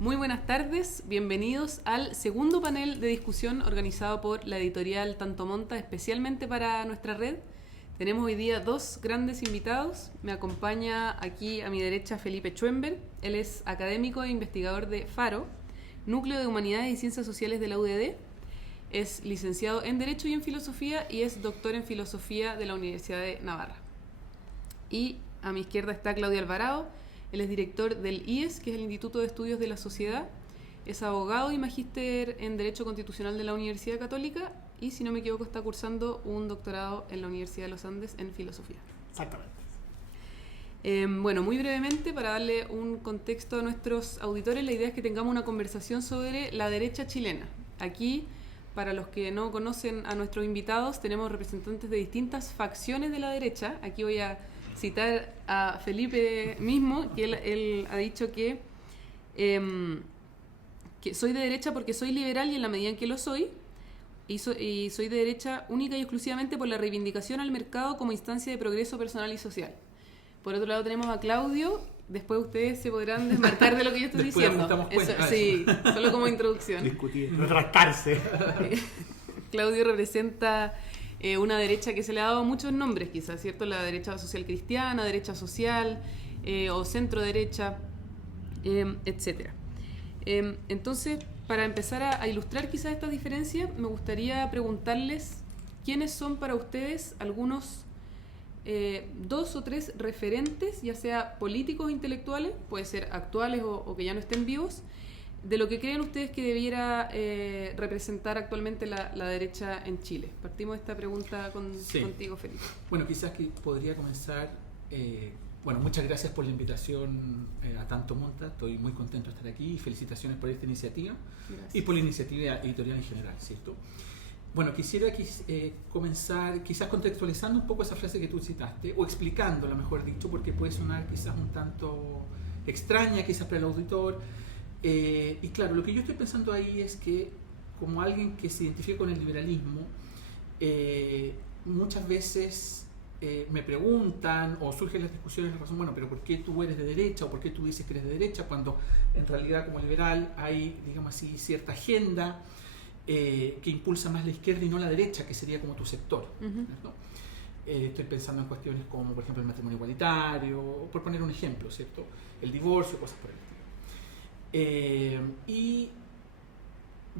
Muy buenas tardes, bienvenidos al segundo panel de discusión organizado por la editorial Tanto Monta especialmente para nuestra red. Tenemos hoy día dos grandes invitados. Me acompaña aquí a mi derecha Felipe Schwember. Él es académico e investigador de FARO, Núcleo de Humanidades y Ciencias Sociales de la UDD. Es licenciado en Derecho y en Filosofía y es doctor en Filosofía de la Universidad de Navarra. Y a mi izquierda está Claudio Alvarado. Él es director del IES, que es el Instituto de Estudios de la Sociedad. Es abogado y magíster en Derecho Constitucional de la Universidad Católica y, si no me equivoco, está cursando un doctorado en la Universidad de los Andes en Filosofía. Exactamente. Bueno, muy brevemente, para darle un contexto a nuestros auditores, la idea es que tengamos una conversación sobre la derecha chilena. Aquí, para los que no conocen a nuestros invitados, tenemos representantes de distintas facciones de la derecha. Aquí voy a citar a Felipe mismo, que él ha dicho que soy de derecha porque soy liberal y en la medida en que lo soy, y soy de derecha única y exclusivamente por la reivindicación al mercado como instancia de progreso personal y social. Por otro lado tenemos a Claudio. Después ustedes se podrán desmarcar de lo que yo estoy diciendo. Sí, solo como introducción. Discutir, retractarse. Claudio representa una derecha que se le ha dado muchos nombres, quizás, ¿cierto? La derecha social cristiana, derecha social o centro derecha, etc. Entonces, para empezar a ilustrar quizás estas diferencias, me gustaría preguntarles quiénes son para ustedes algunos dos o tres referentes, ya sea políticos o intelectuales, puede ser actuales o que ya no estén vivos, de lo que creen ustedes que debiera representar actualmente la derecha en Chile. Partimos esta pregunta contigo, Felipe. Bueno, quizás que podría comenzar. Bueno, muchas gracias por la invitación a Tanto Monta. Estoy muy contento de estar aquí y felicitaciones por esta iniciativa. Gracias. Y por la iniciativa editorial en general, ¿cierto? Bueno, quisiera comenzar quizás contextualizando un poco esa frase que tú citaste, o explicándola, mejor dicho, porque puede sonar quizás un tanto extraña, quizás para el auditor. Y claro, lo que yo estoy pensando ahí es que, como alguien que se identifica con el liberalismo, muchas veces me preguntan o surgen las discusiones de razón, bueno, pero ¿por qué tú eres de derecha o por qué tú dices que eres de derecha cuando en realidad como liberal hay, digamos así, cierta agenda que impulsa más la izquierda y no la derecha, que sería como tu sector, ¿no? Estoy pensando en cuestiones como, por ejemplo, el matrimonio igualitario, por poner un ejemplo, ¿cierto? El divorcio, cosas por el estilo. Y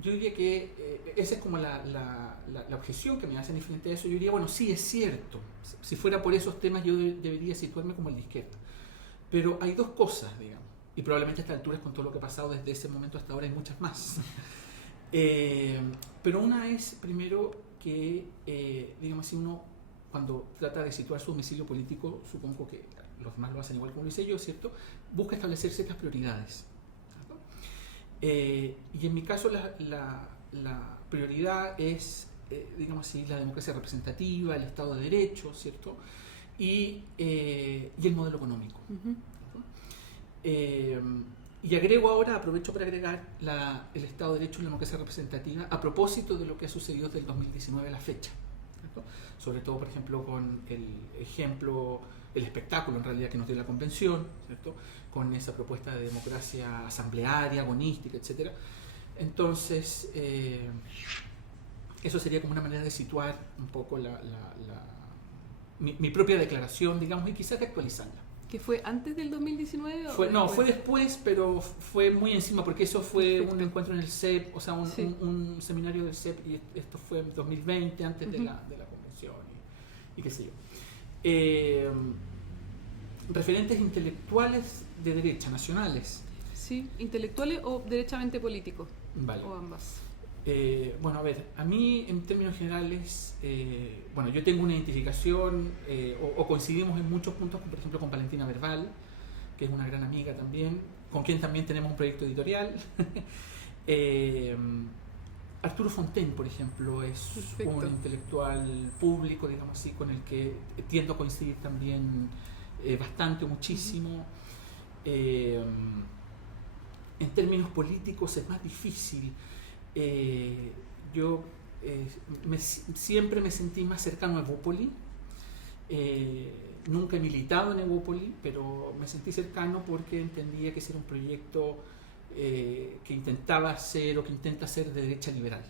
yo diría que esa es como la objeción que me hacen y frente a eso yo diría, bueno, sí es cierto, si fuera por esos temas yo debería situarme como el de izquierda, pero hay dos cosas, digamos, y probablemente a esta altura con todo lo que ha pasado desde ese momento hasta ahora hay muchas más. Pero una es, primero, que digamos así, uno cuando trata de situar su domicilio político, supongo que los demás lo hacen igual como lo hice yo, ¿cierto? Busca establecer ciertas prioridades. Y en mi caso la prioridad es, digamos así, la democracia representativa, el Estado de Derecho, ¿cierto? Y el modelo económico. Y aprovecho para agregar el Estado de Derecho y la democracia representativa a propósito de lo que ha sucedido desde el 2019 a la fecha, ¿cierto? Sobre todo, por ejemplo, con el espectáculo en realidad que nos dio la convención, ¿cierto? Con esa propuesta de democracia asamblearia, agonística, etc. Entonces, eso sería como una manera de situar un poco mi propia declaración, digamos, y quizás de actualizarla. ¿Que fue antes del 2019? Fue después, pero fue muy encima, porque eso fue un encuentro en el CEP, o sea, un seminario del CEP, y esto fue en 2020, antes de la convención, y qué sé yo. Referentes intelectuales de derecha, nacionales. Sí, intelectuales o derechamente políticos. Vale. O ambas. Bueno, a ver, a mí en términos generales, bueno, yo tengo una identificación o coincidimos en muchos puntos, por ejemplo con Valentina Verbal, que es una gran amiga también, con quien también tenemos un proyecto editorial. Arturo Fontaine, por ejemplo, es Perfecto. Un intelectual público, digamos así, con el que tiendo a coincidir también bastante, muchísimo. En términos políticos es más difícil. Yo siempre me sentí más cercano a Evópoli. Nunca he militado en Evópoli, pero me sentí cercano porque entendía que ese era un proyecto que intentaba ser o que intenta ser de derecha liberal.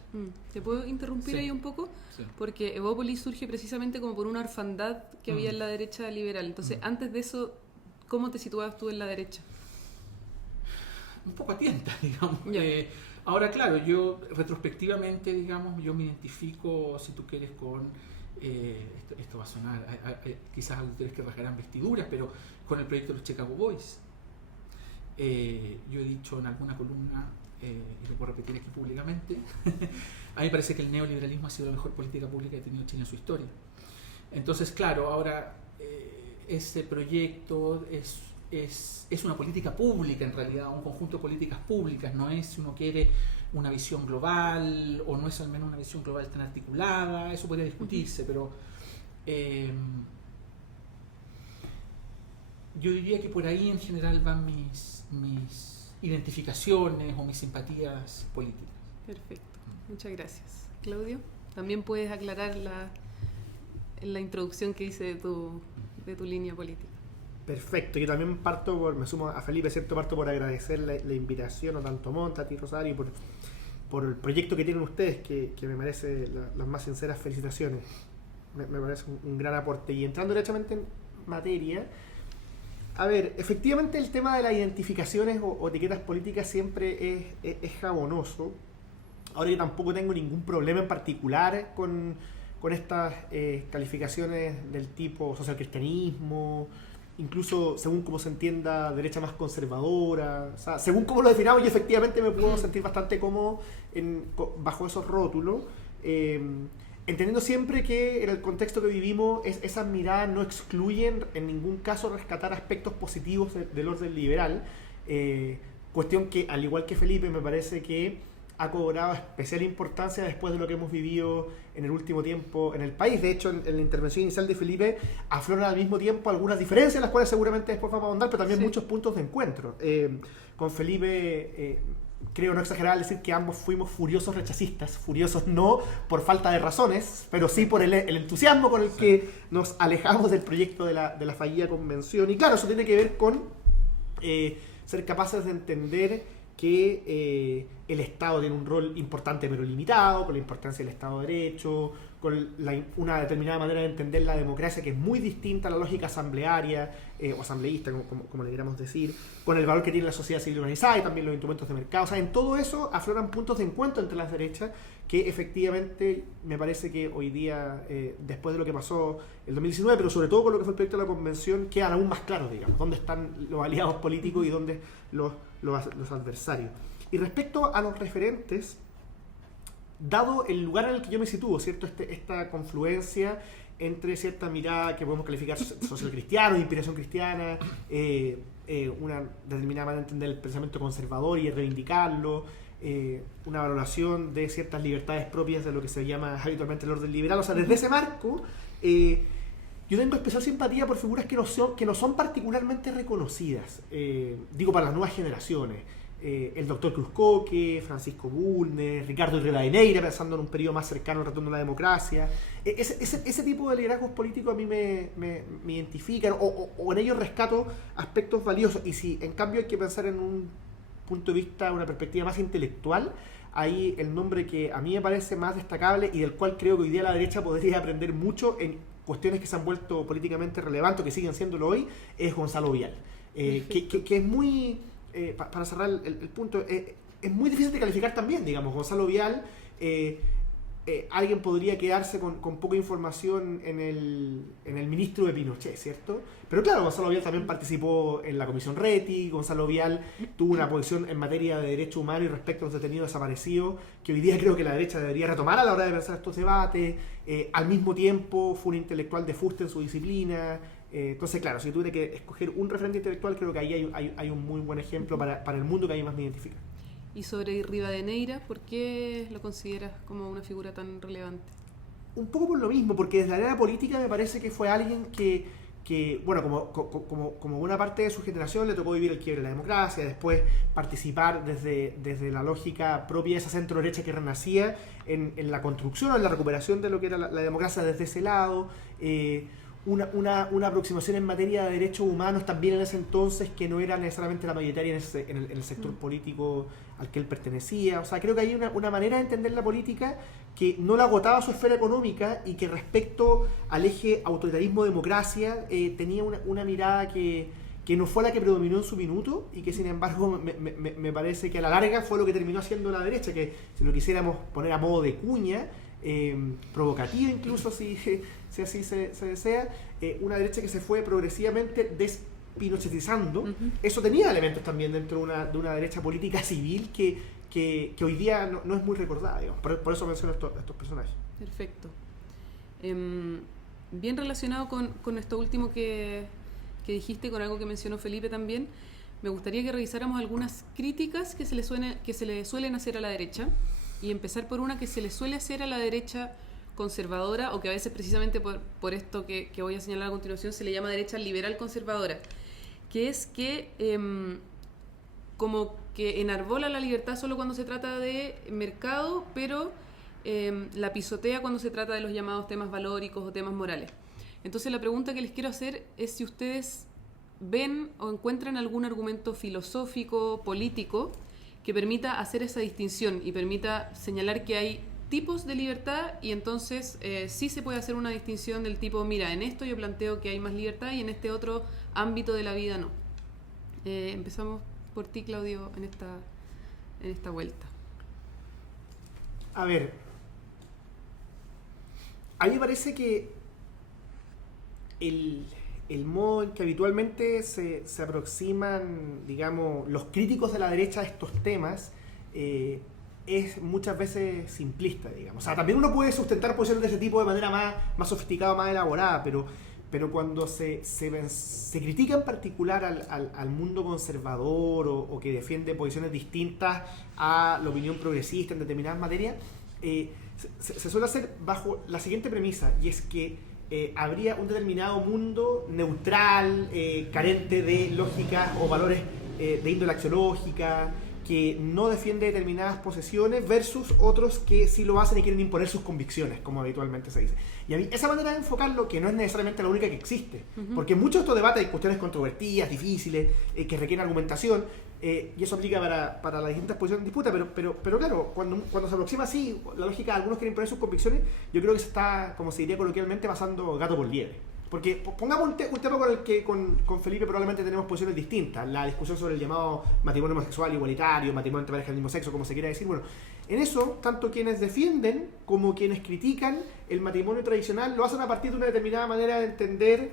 ¿Te puedo interrumpir ahí un poco? Sí. Porque Evópolis surge precisamente como por una orfandad que había en la derecha liberal. Entonces, antes de eso, ¿cómo te situabas tú en la derecha? Un poco a tientas, digamos. Yeah. Ahora, claro, yo retrospectivamente, digamos, yo me identifico, si tú quieres, con, esto va a sonar, quizás auditores que rasgarán vestiduras, pero con el proyecto de los Chicago Boys. Yo he dicho en alguna columna, y lo puedo repetir aquí públicamente, a mí me parece que el neoliberalismo ha sido la mejor política pública que ha tenido Chile en su historia. Entonces, claro, ahora ese proyecto es una política pública, en realidad, un conjunto de políticas públicas, no es, si uno quiere, una visión global, o no es al menos una visión global tan articulada, eso podría discutirse, pero yo diría que por ahí en general van mis identificaciones o mis simpatías políticas. Perfecto, muchas gracias. Claudio, también puedes aclarar en la introducción que hice de tu línea política. Perfecto, yo también me sumo a Felipe, ¿cierto? Parto por agradecer la invitación a tanto Monta, a ti Rosario, por el proyecto que tienen ustedes, que me merece las más sinceras felicitaciones. Me parece un gran aporte. Y entrando directamente en materia, a ver, efectivamente el tema de las identificaciones o etiquetas políticas siempre es jabonoso. Ahora yo tampoco tengo ningún problema en particular con estas calificaciones del tipo socialcristianismo, incluso según cómo se entienda, derecha más conservadora, o sea, según cómo lo definamos, yo efectivamente me puedo sentir bastante cómodo bajo esos rótulos, entendiendo siempre que en el contexto que vivimos esas miradas no excluyen en ningún caso rescatar aspectos positivos del orden liberal, cuestión que, al igual que Felipe, me parece que ha cobrado especial importancia después de lo que hemos vivido en el último tiempo en el país. De hecho, en la intervención inicial de Felipe afloran al mismo tiempo algunas diferencias, las cuales seguramente después vamos a ahondar, pero también muchos puntos de encuentro. Con Felipe, creo no exagerar al decir que ambos fuimos furiosos rechacistas, furiosos no por falta de razones, pero sí por el entusiasmo con el que nos alejamos del proyecto de la fallida convención. Y claro, eso tiene que ver con ser capaces de entender que el Estado tiene un rol importante pero limitado, con la importancia del Estado de Derecho, con una determinada manera de entender la democracia que es muy distinta a la lógica asamblearia o asambleísta, como le queramos decir, con el valor que tiene la sociedad civil organizada y también los instrumentos de mercado. O sea, en todo eso afloran puntos de encuentro entre las derechas que efectivamente me parece que hoy día, después de lo que pasó el 2019, pero sobre todo con lo que fue el proyecto de la convención, quedan aún más claros, digamos, dónde están los aliados políticos y dónde los adversarios. Y respecto a los referentes, dado el lugar en el que yo me sitúo, ¿cierto? Esta confluencia entre cierta mirada que podemos calificar social cristiano, inspiración cristiana, una determinada manera de entender el pensamiento conservador y reivindicarlo, una valoración de ciertas libertades propias de lo que se llama habitualmente el orden liberal. O sea, desde ese marco, yo tengo especial simpatía por figuras que no son particularmente reconocidas, digo, para las nuevas generaciones. El doctor Cruzcoque, Francisco Bulnes, Ricardo Rivadeneira, pensando en un periodo más cercano al retorno a la democracia. Ese tipo de liderazgos políticos a mí me identifican, o en ellos rescato aspectos valiosos. Y si en cambio hay que pensar en un punto de vista, una perspectiva más intelectual, ahí el nombre que a mí me parece más destacable y del cual creo que hoy día la derecha podría aprender mucho en cuestiones que se han vuelto políticamente relevantes, que siguen siéndolo hoy, es Gonzalo Vial. Que es muy... para cerrar el punto, es muy difícil de calificar también, digamos. Gonzalo Vial, alguien podría quedarse con poca información en el ministro de Pinochet, ¿cierto? Pero claro, Gonzalo Vial también participó en la Comisión Reti. Gonzalo Vial tuvo una posición en materia de derechos humanos y respecto a los detenidos desaparecidos que hoy día creo que la derecha debería retomar a la hora de pensar estos debates. Al mismo tiempo fue un intelectual de fuste en su disciplina. Entonces, claro, si tuviera que escoger un referente intelectual, creo que ahí hay un muy buen ejemplo para el mundo que a mí más me identifica. Y sobre Rivadeneira, ¿por qué lo consideras como una figura tan relevante? Un poco por lo mismo, porque desde la área política me parece que fue alguien que bueno, como buena parte de su generación le tocó vivir el quiebre de la democracia, después participar desde la lógica propia de esa centro derecha que renacía en la construcción o en la recuperación de lo que era la democracia desde ese lado. una aproximación en materia de derechos humanos también en ese entonces que no era necesariamente la mayoritaria en el sector político al que él pertenecía. O sea, creo que hay una manera de entender la política que no la agotaba su esfera económica y que respecto al eje autoritarismo-democracia tenía una mirada que no fue la que predominó en su minuto y que sin embargo me parece que a la larga fue lo que terminó haciendo la derecha, que si lo quisiéramos poner a modo de cuña, provocativa incluso si así se desea, una derecha que se fue progresivamente despinochetizando. Eso tenía elementos también dentro de una derecha política civil que hoy día no es muy recordada, digamos. Por eso menciono estos personajes. Perfecto. Bien relacionado con esto último que dijiste, con algo que mencionó Felipe también, me gustaría que revisáramos algunas críticas que se le suelen hacer a la derecha, y empezar por una que se le suele hacer a la derecha conservadora, o que a veces precisamente por esto que voy a señalar a continuación se le llama derecha liberal conservadora, que es que como que enarbola la libertad solo cuando se trata de mercado, pero la pisotea cuando se trata de los llamados temas valóricos o temas morales. Entonces la pregunta que les quiero hacer es si ustedes ven o encuentran algún argumento filosófico, político, que permita hacer esa distinción y permita señalar que hay tipos de libertad y entonces sí se puede hacer una distinción del tipo, mira, en esto yo planteo que hay más libertad y en este otro ámbito de la vida no. Empezamos por ti, Claudio, en esta vuelta. A ver, a mí me parece que el modo en que habitualmente se aproximan, digamos, los críticos de la derecha a estos temas es muchas veces simplista, digamos. O sea, también uno puede sustentar posiciones de ese tipo de manera más sofisticada, más elaborada, pero cuando se critica en particular al mundo conservador o que defiende posiciones distintas a la opinión progresista en determinadas materias, se suele hacer bajo la siguiente premisa, y es que habría un determinado mundo neutral, carente de lógicas o valores de índole axiológica, que no defiende determinadas posesiones, versus otros que sí lo hacen y quieren imponer sus convicciones, como habitualmente se dice. Y a mí esa manera de enfocarlo, que no es necesariamente la única que existe, porque muchos de estos debates hay cuestiones controvertidas, difíciles, que requieren argumentación, y eso aplica para las distintas posiciones en disputa, pero claro, cuando se aproxima así, la lógica de algunos quieren imponer sus convicciones, yo creo que se está, como se diría coloquialmente, pasando gato por liebre. Porque pongamos un tema con el que con Felipe probablemente tenemos posiciones distintas, la discusión sobre el llamado matrimonio homosexual igualitario, matrimonio entre parejas del mismo sexo, como se quiera decir. Bueno, en eso, tanto quienes defienden como quienes critican el matrimonio tradicional lo hacen a partir de una determinada manera de entender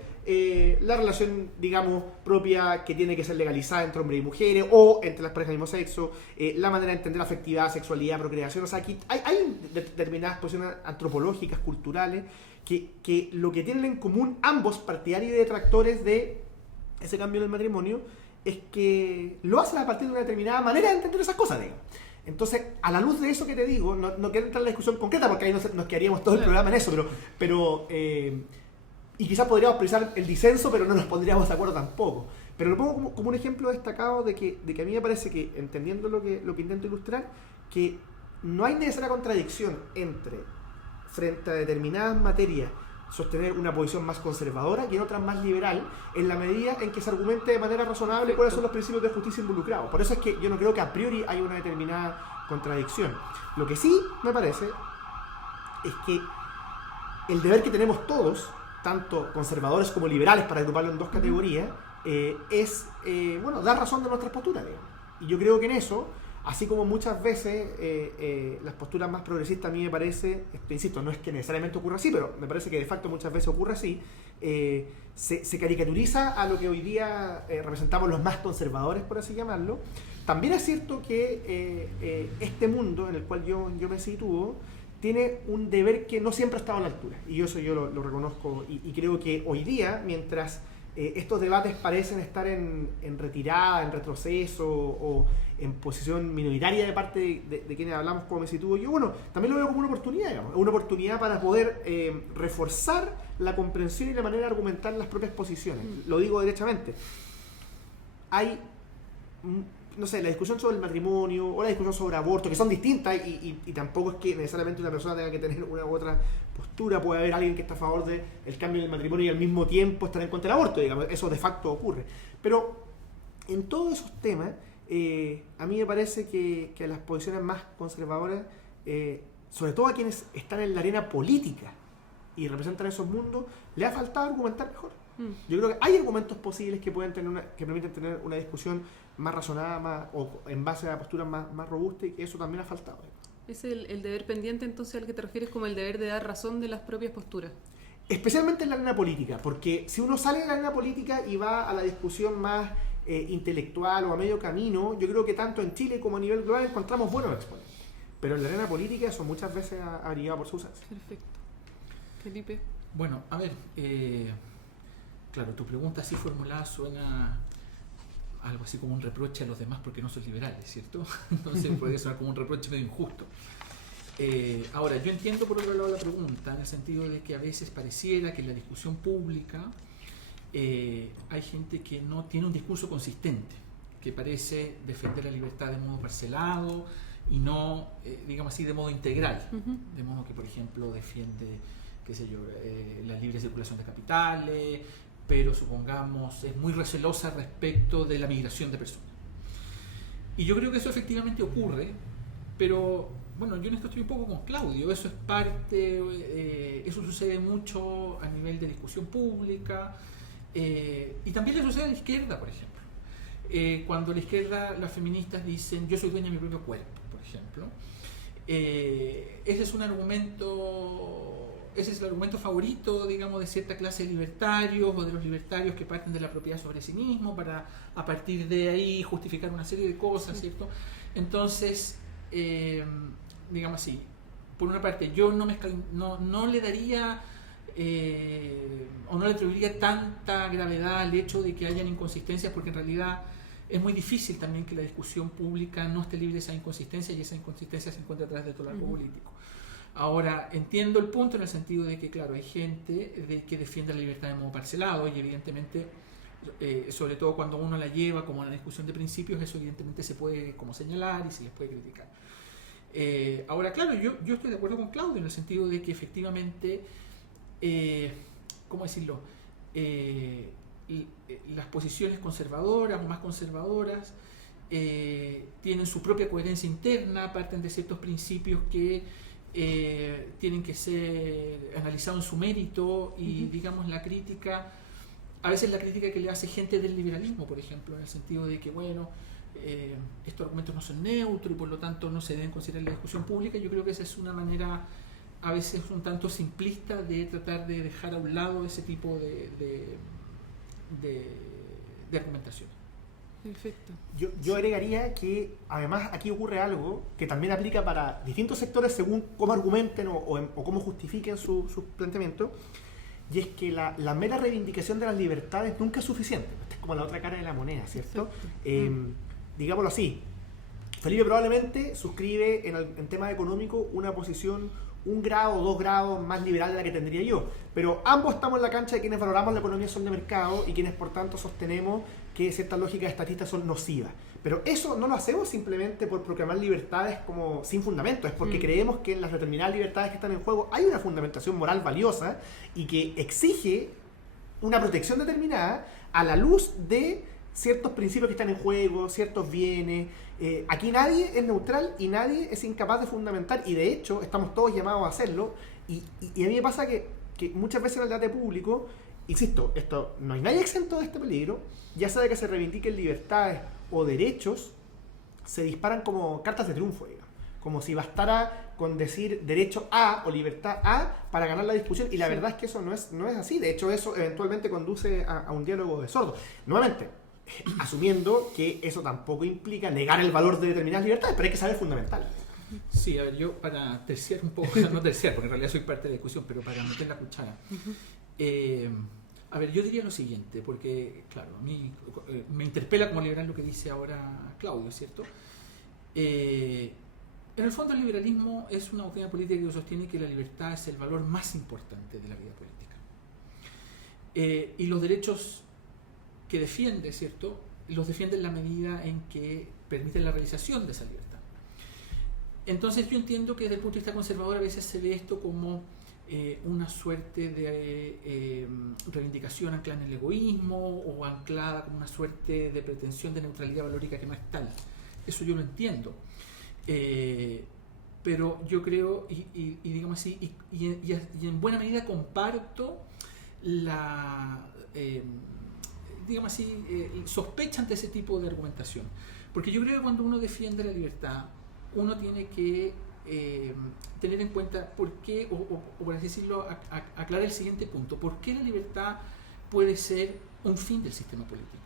la relación, digamos, propia que tiene que ser legalizada entre hombres y mujeres o entre las parejas del mismo sexo, la manera de entender afectividad, sexualidad, procreación. O sea, aquí hay determinadas posiciones antropológicas, culturales, que lo que tienen en común ambos, partidarios y detractores de ese cambio en el matrimonio, es que lo hacen a partir de una determinada manera de entender esas cosas, digamos. Entonces, a la luz de eso que te digo, no quiero entrar en la discusión concreta porque ahí nos quedaríamos todo el programa en eso, pero y quizás podríamos precisar el disenso, pero no nos pondríamos de acuerdo tampoco. Pero lo pongo como un ejemplo destacado de que a mí me parece que, entendiendo lo que intento ilustrar, que no hay necesaria contradicción entre, frente a determinadas materias, sostener una posición más conservadora y en otras más liberal, en la medida en que se argumente de manera razonable cuáles son los principios de justicia involucrados. Por eso es que yo no creo que a priori haya una determinada contradicción. Lo que sí me parece es que el deber que tenemos todos, tanto conservadores como liberales, para agruparlo en dos categorías, es dar razón de nuestras posturas, digamos. Y yo creo que en eso, así como muchas veces las posturas más progresistas, a mí me parece, insisto, no es que necesariamente ocurra así, pero me parece que de facto muchas veces ocurre así, se caricaturiza a lo que hoy día representamos los más conservadores, por así llamarlo. También es cierto que este mundo en el cual yo me sitúo tiene un deber que no siempre ha estado a la altura, y eso yo lo reconozco, y creo que hoy día, mientras estos debates parecen estar en retirada, en retroceso o en posición minoritaria de parte de quienes hablamos, como me sitúo yo, también lo veo como una oportunidad, digamos, una oportunidad para poder reforzar la comprensión y la manera de argumentar las propias posiciones. Lo digo derechamente. no sé, la discusión sobre el matrimonio o la discusión sobre aborto, que son distintas y tampoco es que necesariamente una persona tenga que tener una u otra postura. Puede haber alguien que está a favor del cambio del matrimonio y al mismo tiempo estar en contra del aborto, digamos, eso de facto ocurre. Pero en todos esos temas, a mí me parece que las posiciones más conservadoras, sobre todo a quienes están en la arena política y representan esos mundos, le ha faltado argumentar mejor. Yo creo que hay argumentos posibles que permiten tener una discusión más razonada, o en base a posturas más robustas, y que eso también ha faltado. ¿Es el deber pendiente entonces al que te refieres como el deber de dar razón de las propias posturas? Especialmente en la arena política, porque si uno sale de la arena política y va a la discusión más intelectual o a medio camino, yo creo que tanto en Chile como a nivel global encontramos buenos exponentes. Pero en la arena política eso muchas veces ha brillado por su ausencia. Perfecto. Felipe. Bueno, a ver, claro, tu pregunta así formulada suena algo así como un reproche a los demás porque no son liberales, ¿cierto? Entonces podría sonar como un reproche medio injusto. Ahora, yo entiendo por otro lado la pregunta, en el sentido de que a veces pareciera que en la discusión pública hay gente que no tiene un discurso consistente, que parece defender la libertad de modo parcelado y no, digamos así, de modo integral. De modo que, por ejemplo, defiende, qué sé yo, la libre circulación de capitales, pero supongamos es muy recelosa respecto de la migración de personas. Y yo creo que eso efectivamente ocurre, pero bueno, yo en esto estoy un poco con Claudio, eso es parte, eso sucede mucho a nivel de discusión pública, y también le sucede a la izquierda, por ejemplo. Cuando la izquierda, las feministas dicen yo soy dueña de mi propio cuerpo, por ejemplo, ese es un argumento... Ese es el argumento favorito, digamos, de cierta clase de libertarios o de los libertarios que parten de la propiedad sobre sí mismo para a partir de ahí justificar una serie de cosas, ¿cierto? Entonces, digamos así, por una parte yo no le daría o no le atribuiría tanta gravedad al hecho de que hayan inconsistencias, porque en realidad es muy difícil también que la discusión pública no esté libre de esa inconsistencia, y esa inconsistencia se encuentra atrás de todo el arco político. Ahora, entiendo el punto en el sentido de que, claro, hay gente que defiende la libertad de modo parcelado y evidentemente, sobre todo cuando uno la lleva como una discusión de principios, eso evidentemente se puede como señalar y se les puede criticar. Ahora, claro, yo estoy de acuerdo con Claudio en el sentido de que efectivamente, ¿cómo decirlo? Las posiciones conservadoras o más conservadoras tienen su propia coherencia interna, parten de ciertos principios que tienen que ser analizados en su mérito y digamos la crítica, a veces la crítica que le hace gente del liberalismo, por ejemplo, en el sentido de que bueno, estos argumentos no son neutros y por lo tanto no se deben considerar en la discusión pública. Yo creo que esa es una manera a veces un tanto simplista de tratar de dejar a un lado ese tipo de argumentación. Perfecto. Yo agregaría que además aquí ocurre algo que también aplica para distintos sectores según cómo argumenten o cómo justifiquen sus planteamientos, y es que la mera reivindicación de las libertades nunca es suficiente. Esta es como la otra cara de la moneda, ¿cierto? Digámoslo así, Felipe probablemente suscribe en tema económico una posición 1 grado o 2 grados más liberal de la que tendría yo, pero ambos estamos en la cancha de quienes valoramos la economía son de mercado y quienes por tanto sostenemos que ciertas lógicas estatistas son nocivas. Pero eso no lo hacemos simplemente por proclamar libertades como sin fundamento, es porque creemos que en las determinadas libertades que están en juego hay una fundamentación moral valiosa y que exige una protección determinada a la luz de ciertos principios que están en juego, ciertos bienes. Aquí nadie es neutral y nadie es incapaz de fundamentar, y de hecho estamos todos llamados a hacerlo, y a mí me pasa que muchas veces en el debate público, insisto, no hay nadie exento de este peligro, ya sea de que se reivindiquen libertades o derechos, se disparan como cartas de triunfo, digamos, como si bastara con decir derecho A o libertad A para ganar la discusión, y la verdad es que eso no es así. De hecho eso eventualmente conduce a un diálogo de sordos, nuevamente asumiendo que eso tampoco implica negar el valor de determinadas libertades, pero hay que saber fundamental. Sí, a ver, yo para terciar un poco, no terciar, porque en realidad soy parte de la discusión, pero para meter la cuchara. A ver, yo diría lo siguiente, porque, claro, a mí me interpela como liberal lo que dice ahora Claudio, ¿cierto? En el fondo el liberalismo es una doctrina política que sostiene que la libertad es el valor más importante de la vida política. Y los derechos que defiende, ¿cierto?, los defiende en la medida en que permiten la realización de esa libertad. Entonces yo entiendo que desde el punto de vista conservador a veces se ve esto como una suerte de reivindicación anclada en el egoísmo o anclada como una suerte de pretensión de neutralidad valórica que no es tal. Eso yo lo entiendo. Pero yo creo, y digamos así, y en buena medida comparto digamos así, sospecha ante ese tipo de argumentación. Porque yo creo que cuando uno defiende la libertad, uno tiene que tener en cuenta por qué, o por así decirlo, aclarar el siguiente punto: ¿por qué la libertad puede ser un fin del sistema político?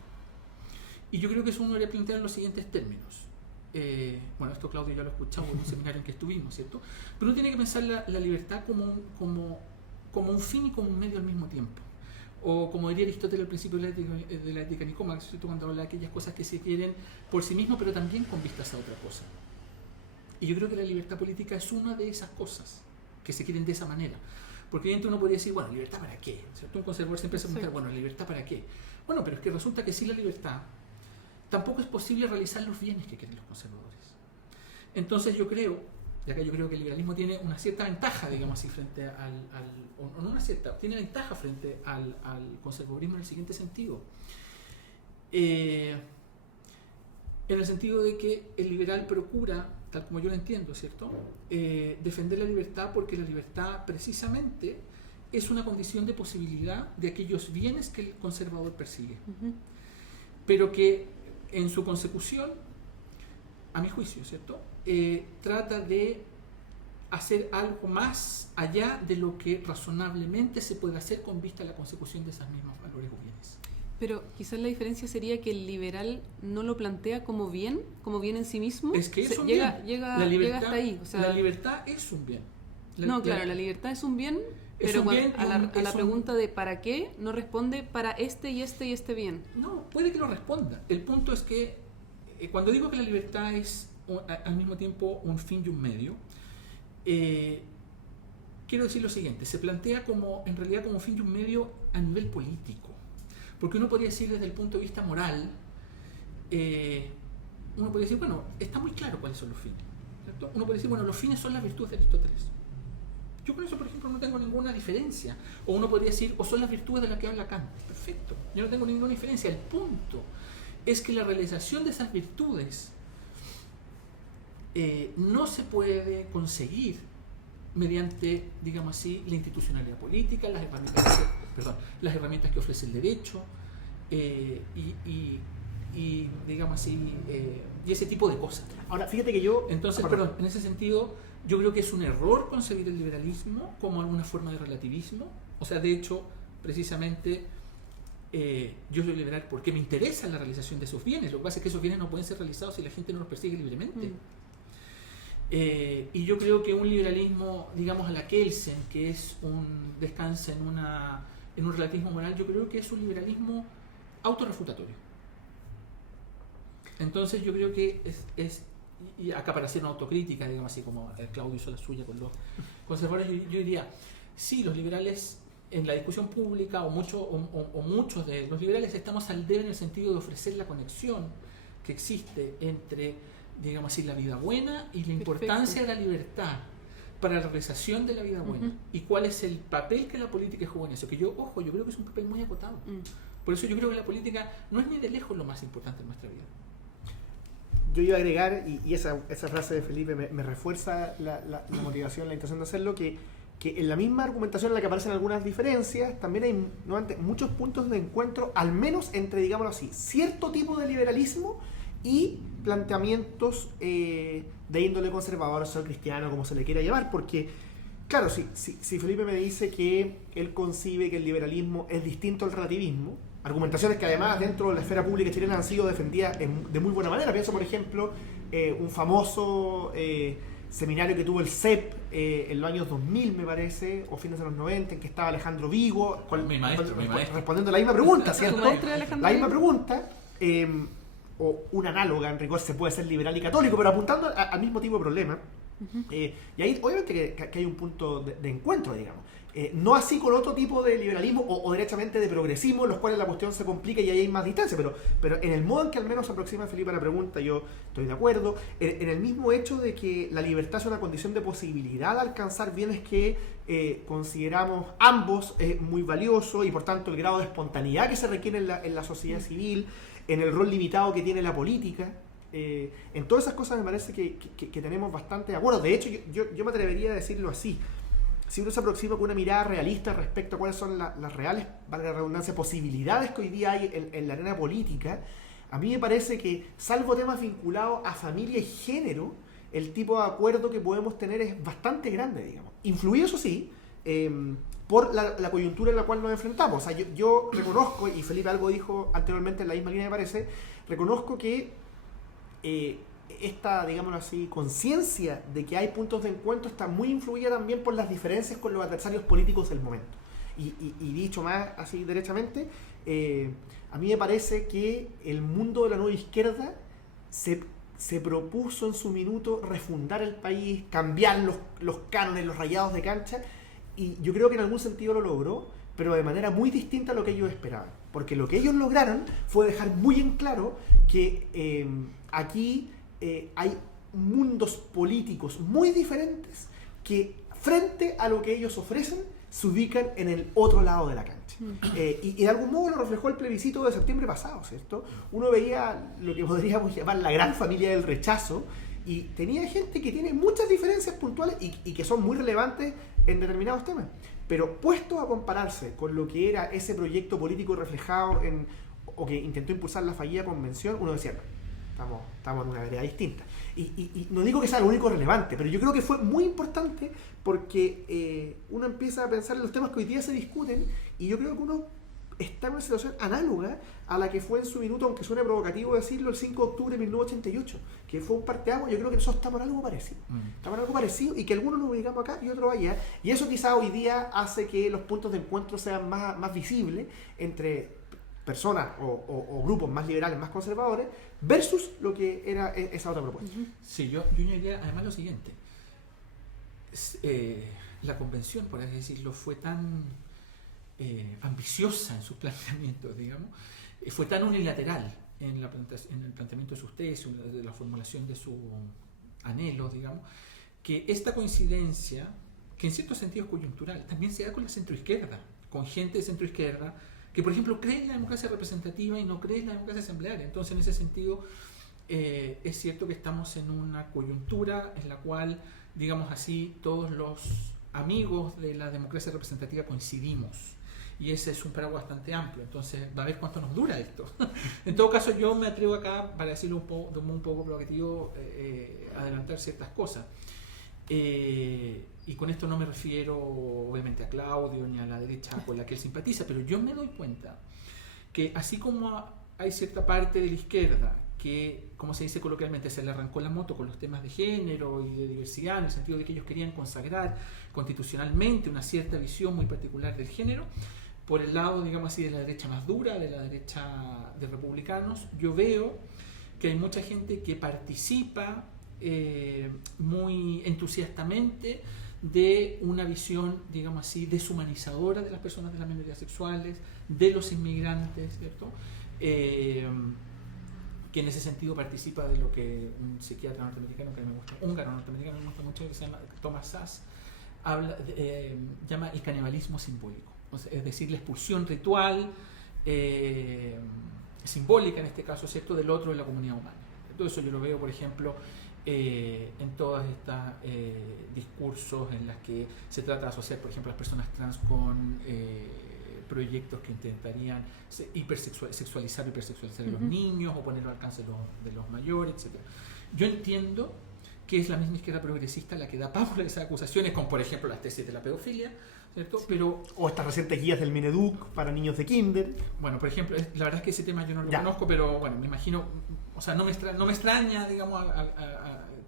Y yo creo que eso uno debería plantear en los siguientes términos. Bueno, esto Claudio ya lo escuchamos en un seminario en que estuvimos, ¿cierto? Pero uno tiene que pensar la libertad como un fin y como un medio al mismo tiempo. O como diría Aristóteles al principio de la ética Nicómaco, ¿cierto? Cuando habla de aquellas cosas que se quieren por sí mismo, pero también con vistas a otra cosa. Y yo creo que la libertad política es una de esas cosas que se quieren de esa manera. Porque evidentemente uno podría decir, bueno, ¿libertad para qué? ¿Cierto? Un conservador siempre se pregunta, bueno, ¿libertad para qué? Bueno, pero es que resulta que sin la libertad tampoco es posible realizar los bienes que quieren los conservadores. Entonces yo creo, y acá yo creo que el liberalismo tiene una cierta ventaja, digamos así, frente o no una cierta, tiene ventaja frente al conservadurismo en el siguiente sentido. En el sentido de que el liberal procura, tal como yo lo entiendo, ¿cierto?, defender la libertad porque la libertad precisamente es una condición de posibilidad de aquellos bienes que el conservador persigue. Uh-huh. Pero que en su consecución, a mi juicio, ¿cierto?, trata de hacer algo más allá de lo que razonablemente se puede hacer con vista a la consecución de esos mismos valores o bienes. Pero quizás la diferencia sería que el liberal no lo plantea como bien en sí mismo. Es que es un llega libertad, hasta ahí. O sea, la libertad es un bien. La libertad es un bien, pero a la pregunta de ¿para qué? No responde para este y este y este bien. No, puede que lo responda. El punto es que cuando digo que la libertad es al mismo tiempo un fin y un medio, quiero decir lo siguiente: se plantea en realidad como un fin y un medio a nivel político. Porque uno podría decir desde el punto de vista moral, uno podría decir, bueno, está muy claro cuáles son los fines, ¿cierto? Uno puede decir, bueno, los fines son las virtudes de Aristóteles. Yo con eso, por ejemplo, no tengo ninguna diferencia. O uno podría decir, o son las virtudes de las que habla Kant. Perfecto, yo no tengo ninguna diferencia. El punto es que la realización de esas virtudes no se puede conseguir mediante, digamos así, la institucionalidad política, las herramientas que ofrece el derecho, y digamos así, y ese tipo de cosas. Ahora, fíjate que yo... Entonces, en ese sentido, yo creo que es un error concebir el liberalismo como alguna forma de relativismo. O sea, de hecho, precisamente, yo soy liberal porque me interesa la realización de esos bienes. Lo que pasa es que esos bienes no pueden ser realizados si la gente no los persigue libremente. Y yo creo que un liberalismo, digamos, a la Kelsen, que es descansa en un relativismo moral, yo creo que es un liberalismo autorrefutatorio. Entonces yo creo que y acá para hacer una autocrítica, digamos así, como Claudio hizo la suya con los conservadores, yo diría, sí, los liberales en la discusión pública, o muchos de los liberales estamos al debe en el sentido de ofrecer la conexión que existe entre, digamos así, la vida buena y la importancia de la libertad para la realización de la vida buena. Uh-huh. Y cuál es el papel que la política juega en eso, que yo creo que es un papel muy acotado. Por eso yo creo que la política no es ni de lejos lo más importante en nuestra vida. Yo iba a agregar, y esa frase de Felipe me refuerza la motivación, la intención de hacerlo, que en la misma argumentación en la que aparecen algunas diferencias, también hay muchos puntos de encuentro, al menos entre, digámoslo así, cierto tipo de liberalismo y planteamientos de índole conservador, social cristiano, como se le quiera llamar, porque, claro, si Felipe me dice que él concibe que el liberalismo es distinto al relativismo, argumentaciones que además dentro de la esfera pública chilena han sido defendidas de muy buena manera. Pienso, por ejemplo, un famoso seminario que tuvo el CEP en los años 2000, me parece, o fines de los 90, en que estaba Alejandro Vigo, mi maestro. Respondiendo la misma pregunta, ¿cierto? La misma pregunta, o una análoga, en rigor se puede ser liberal y católico, pero apuntando al mismo tipo de problema. Uh-huh. Y ahí obviamente que hay un punto de encuentro, digamos. No así con otro tipo de liberalismo o derechamente de progresismo, en los cuales la cuestión se complica y ahí hay más distancia, pero en el modo en que al menos se aproxima Felipe a la pregunta, yo estoy de acuerdo. En el mismo hecho de que la libertad es una condición de posibilidad de alcanzar bienes que consideramos ambos muy valioso, y por tanto el grado de espontaneidad que se requiere en la sociedad civil, en el rol limitado que tiene la política. En todas esas cosas me parece que tenemos bastante de acuerdo. De hecho, yo me atrevería a decirlo así. Si uno se aproxima con una mirada realista respecto a cuáles son las reales, valga la redundancia, posibilidades que hoy día hay en la arena política, a mí me parece que, salvo temas vinculados a familia y género, el tipo de acuerdo que podemos tener es bastante grande, digamos. Influido, eso sí, por la coyuntura en la cual nos enfrentamos. O sea, yo reconozco, y Felipe algo dijo anteriormente en la misma línea me parece, reconozco que esta, digámoslo así, conciencia de que hay puntos de encuentro está muy influida también por las diferencias con los adversarios políticos del momento. Y dicho más así derechamente, a mí me parece que el mundo de la nueva izquierda se propuso en su minuto refundar el país, cambiar los cánones, los rayados de cancha, y yo creo que en algún sentido lo logró, pero de manera muy distinta a lo que ellos esperaban. Porque lo que ellos lograron fue dejar muy en claro que aquí hay mundos políticos muy diferentes que, frente a lo que ellos ofrecen, se ubican en el otro lado de la cancha. Y de algún modo lo reflejó el plebiscito de septiembre pasado, ¿cierto? Uno veía lo que podríamos llamar la gran familia del rechazo, y tenía gente que tiene muchas diferencias puntuales y que son muy relevantes en determinados temas. Pero puesto a compararse con lo que era ese proyecto político reflejado o que intentó impulsar la fallida convención, uno decía, estamos en una vereda distinta. Y no digo que sea lo único relevante, pero yo creo que fue muy importante porque uno empieza a pensar en los temas que hoy día se discuten, y yo creo que uno está en una situación análoga a la que fue en su minuto, aunque suene provocativo decirlo, el 5 de octubre de 1988, que fue un parteaguas. Yo creo que nosotros estamos en algo parecido. Estamos en algo parecido, y que algunos nos ubicamos acá y otros allá. Y eso quizá hoy día hace que los puntos de encuentro sean más visibles entre personas o grupos más liberales, más conservadores, versus lo que era esa otra propuesta. Sí, yo añadiría además lo siguiente. La convención, por así decirlo, fue tan ambiciosa en sus planteamientos, digamos, fue tan unilateral en el planteamiento de sus tesis, de la formulación de sus anhelos, digamos, que esta coincidencia, que en cierto sentido es coyuntural, también se da con la centroizquierda, con gente de centroizquierda que, por ejemplo, cree en la democracia representativa y no cree en la democracia asamblearia. Entonces, en ese sentido, es cierto que estamos en una coyuntura en la cual, digamos así, todos los amigos de la democracia representativa coincidimos. Y ese es un paraguas bastante amplio. Entonces, va a ver cuánto nos dura esto. En todo caso, yo me atrevo acá, para decirlo un poco provocativo, adelantar ciertas cosas. Y con esto no me refiero obviamente a Claudio ni a la derecha con la que él simpatiza, pero yo me doy cuenta que así como hay cierta parte de la izquierda que, como se dice coloquialmente, se le arrancó la moto con los temas de género y de diversidad, en el sentido de que ellos querían consagrar constitucionalmente una cierta visión muy particular del género, por el lado, digamos así, de la derecha más dura, de la derecha de republicanos, yo veo que hay mucha gente que participa muy entusiastamente de una visión, digamos así, deshumanizadora de las personas de las minorías sexuales, de los inmigrantes, ¿cierto? Que en ese sentido participa de lo que un psiquiatra norteamericano que me gusta, húngaro norteamericano me gusta mucho, que se llama Thomas Szasz, llama el canibalismo simbólico, o sea, es decir, la expulsión ritual simbólica en este caso, ¿cierto?, del otro de la comunidad humana. Todo eso yo lo veo, por ejemplo, en todos estos discursos en las que se trata de asociar, por ejemplo, a las personas trans con proyectos que intentarían sexualizar a los niños o ponerlo al alcance de los mayores, etc. Yo entiendo que es la misma izquierda progresista la que da pavor a esas acusaciones, como por ejemplo las tesis de la pedofilia, ¿cierto? Sí. Pero, o estas recientes guías del Mineduc para niños de kinder. Bueno, por ejemplo, la verdad es que ese tema yo no lo conozco, pero bueno, me imagino, o sea, no me extraña, digamos,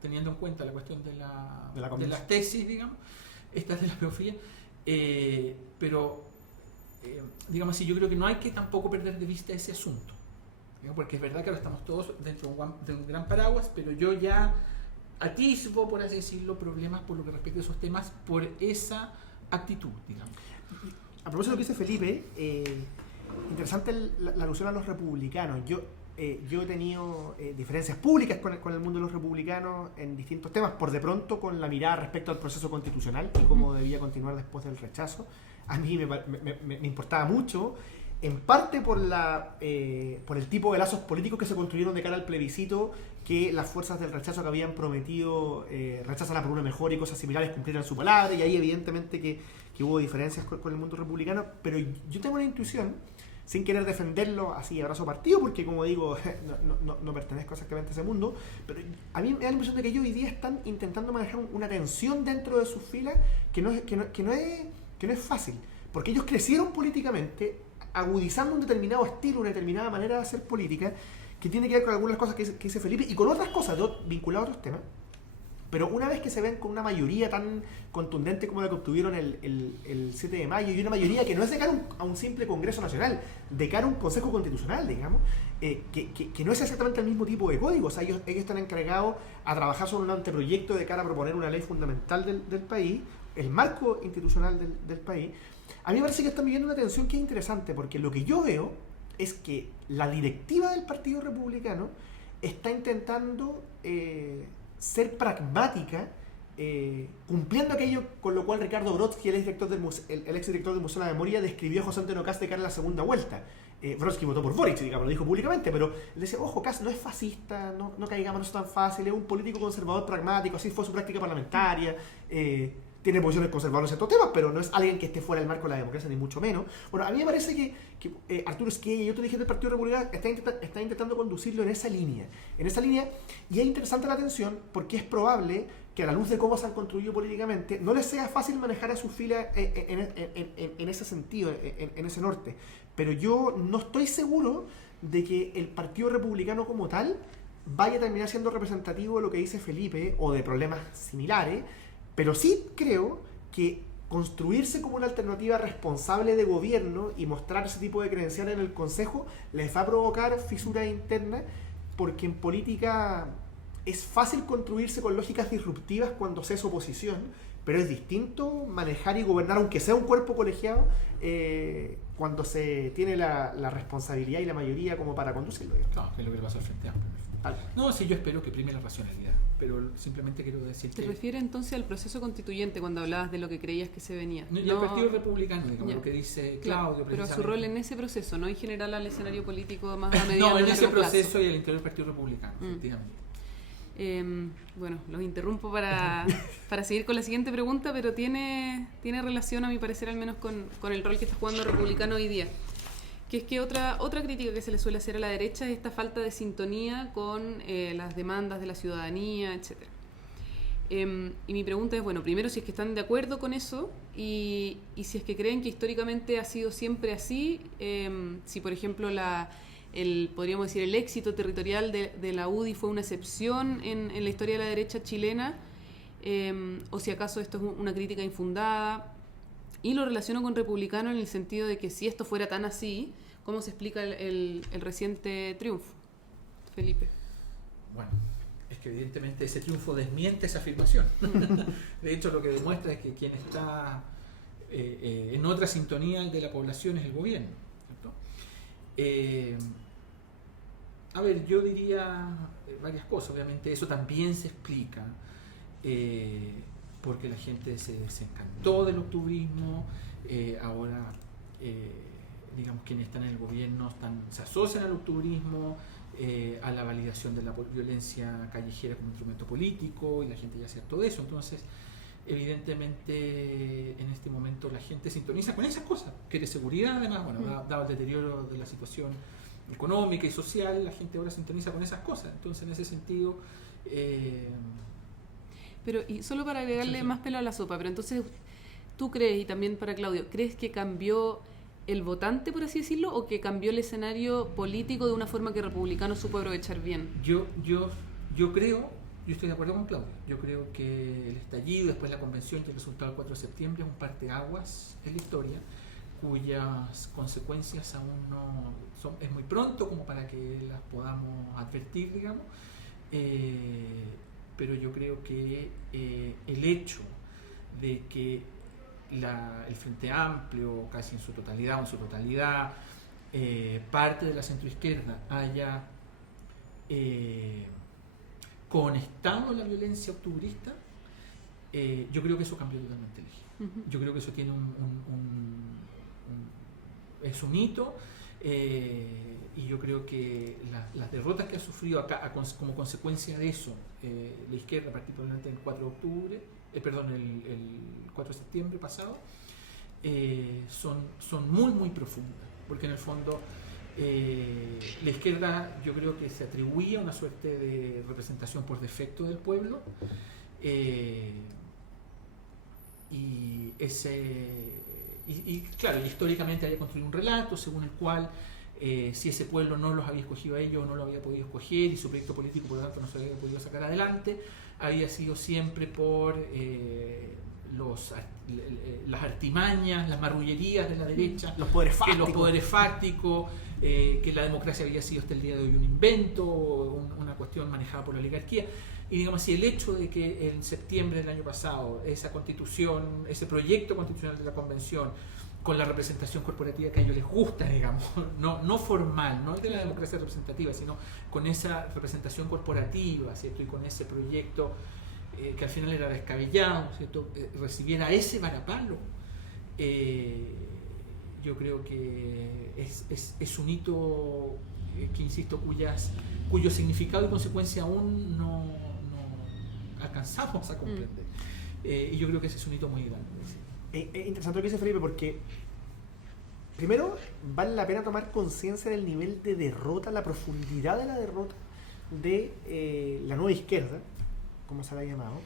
teniendo en cuenta la cuestión de las tesis, digamos, estas de la pedofilia, pero digamos así, yo creo que no hay que tampoco perder de vista ese asunto, ¿no? Porque es verdad que ahora estamos todos dentro de un gran paraguas, pero yo ya atisbo, por así decirlo, problemas por lo que respecta a esos temas, por esa actitud, digamos. A propósito de lo que dice Felipe, interesante la alusión a los republicanos. Yo he tenido diferencias públicas con el mundo de los republicanos en distintos temas, por de pronto con la mirada respecto al proceso constitucional y cómo debía continuar después del rechazo. A mí me importaba mucho, en parte por el tipo de lazos políticos que se construyeron de cara al plebiscito, que las fuerzas del rechazo que habían prometido rechazan por una mejor y cosas similares cumplieran su palabra, y ahí evidentemente que hubo diferencias con el mundo republicano, pero yo tengo una intuición, sin querer defenderlo así abrazo partido, porque como digo, no pertenezco exactamente a ese mundo, pero a mí me da la impresión de que ellos hoy día están intentando manejar una tensión dentro de sus filas que no es fácil, porque ellos crecieron políticamente agudizando un determinado estilo, una determinada manera de hacer política, que tiene que ver con algunas cosas que dice Felipe y con otras cosas vinculadas a otros temas. Pero una vez que se ven con una mayoría tan contundente como la que obtuvieron el 7 de mayo, y una mayoría que no es de cara a un simple Congreso Nacional, de cara a un Consejo Constitucional, digamos, que no es exactamente el mismo tipo de código. O sea, ellos están encargados a trabajar sobre un anteproyecto de cara a proponer una ley fundamental del país, el marco institucional del país. A mí me parece que están viviendo una tensión que es interesante, porque lo que yo veo es que la directiva del Partido Republicano está intentando ser pragmática, cumpliendo aquello con lo cual Ricardo Brodsky, el exdirector del Museo de la Memoria, describió a José Antonio Kast de cara a la segunda vuelta. Brodsky votó por Boric, digamos, lo dijo públicamente, pero le decía, ojo, Kast no es fascista, no caigamos, no es tan fácil, es un político conservador pragmático, así fue su práctica parlamentaria, tiene posiciones conservadoras en estos temas, pero no es alguien que esté fuera del marco de la democracia, ni mucho menos. Bueno, a mí me parece que Arturo Esquella y otros dirigentes del Partido Republicano están intentando conducirlo en esa línea, y es interesante la tensión, porque es probable que a la luz de cómo se han construido políticamente, no les sea fácil manejar a sus filas en ese sentido, en ese norte. Pero yo no estoy seguro de que el Partido Republicano como tal vaya a terminar siendo representativo de lo que dice Felipe, o de problemas similares, pero sí creo que construirse como una alternativa responsable de gobierno y mostrar ese tipo de credenciales en el Consejo les va a provocar fisuras internas, porque en política es fácil construirse con lógicas disruptivas cuando se es oposición, pero es distinto manejar y gobernar, aunque sea un cuerpo colegiado, cuando se tiene la responsabilidad y la mayoría como para conducirlo. No, que es lo que le pasó al Frente Amplio. No, sí, yo espero que prime la racionalidad, pero simplemente quiero decir que... ¿Te refieres entonces al proceso constituyente cuando hablabas de lo que creías que se venía? Y el Partido Republicano, digamos, lo que dice Claudio. Pero a su rol en ese proceso, no en general al escenario político más a mediano no, en ese proceso plazo. y al interior del Partido Republicano, efectivamente. Bueno, los interrumpo para seguir con la siguiente pregunta, pero tiene relación, a mi parecer, al menos con el rol que está jugando el republicano hoy día. Que es que otra crítica que se le suele hacer a la derecha es esta falta de sintonía con las demandas de la ciudadanía, etc. Y mi pregunta es, bueno, primero si es que están de acuerdo con eso y si es que creen que históricamente ha sido siempre así, si por ejemplo podríamos decir el éxito territorial de la UDI fue una excepción en la historia de la derecha chilena, o si acaso esto es una crítica infundada. Y lo relaciono con republicano en el sentido de que si esto fuera tan así, ¿cómo se explica el reciente triunfo? Felipe. Bueno, es que evidentemente ese triunfo desmiente esa afirmación. De hecho, lo que demuestra es que quien está en otra sintonía de la población es el gobierno, ¿cierto? A ver, yo diría varias cosas. Obviamente eso también se explica porque la gente se encantó del octubrismo. Ahora digamos quienes están en el gobierno se asocian al octubrismo, a la validación de la violencia callejera como instrumento político, y la gente ya hace todo eso. Entonces evidentemente en este momento la gente sintoniza con esas cosas, quiere seguridad. Además, bueno, dado el deterioro de la situación económica y social, la gente ahora sintoniza con esas cosas. Entonces en ese sentido pero, y solo para agregarle más pelo a la sopa, pero entonces, ¿tú crees, y también para Claudio, crees que cambió el votante, por así decirlo, o que cambió el escenario político de una forma que republicano supo aprovechar bien? Yo estoy de acuerdo con Claudio. Yo creo que el estallido, después la convención y el resultado del 4 de septiembre es un parteaguas en la historia, cuyas consecuencias aún es muy pronto como para que las podamos advertir, digamos. Pero yo creo que el hecho de que el Frente Amplio, casi en su totalidad o en su totalidad, parte de la centroizquierda haya conectado la violencia octubrista, yo creo que eso cambió totalmente el eje. Yo creo que eso tiene es un hito, y yo creo que las derrotas que ha sufrido acá como consecuencia de eso la izquierda, particularmente el 4 de octubre, el 4 de septiembre pasado, son muy muy profundas, porque en el fondo la izquierda yo creo que se atribuía una suerte de representación por defecto del pueblo, y claro, históricamente había construido un relato según el cual si ese pueblo no los había escogido a ellos, no lo había podido escoger, y su proyecto político por lo tanto no se había podido sacar adelante, había sido siempre por las artimañas, las marrullerías de la derecha, los poderes fácticos, que la democracia había sido hasta el día de hoy un invento, una cuestión manejada por la oligarquía. Y digamos así, el hecho de que en septiembre del año pasado esa constitución, ese proyecto constitucional de la convención, con la representación corporativa que a ellos les gusta, digamos, no formal, no de la democracia representativa, sino con esa representación corporativa, ¿cierto? Y con ese proyecto que al final era descabellado, ¿cierto? Recibiera ese varapalo, yo creo que es un hito que, insisto, cuyo significado y consecuencia aún no alcanzamos a comprender. Y yo creo que ese es un hito muy grande. Es interesante lo que dice Felipe, porque primero vale la pena tomar conciencia del nivel de derrota, la profundidad de la derrota de la nueva izquierda, como se la ha llamado.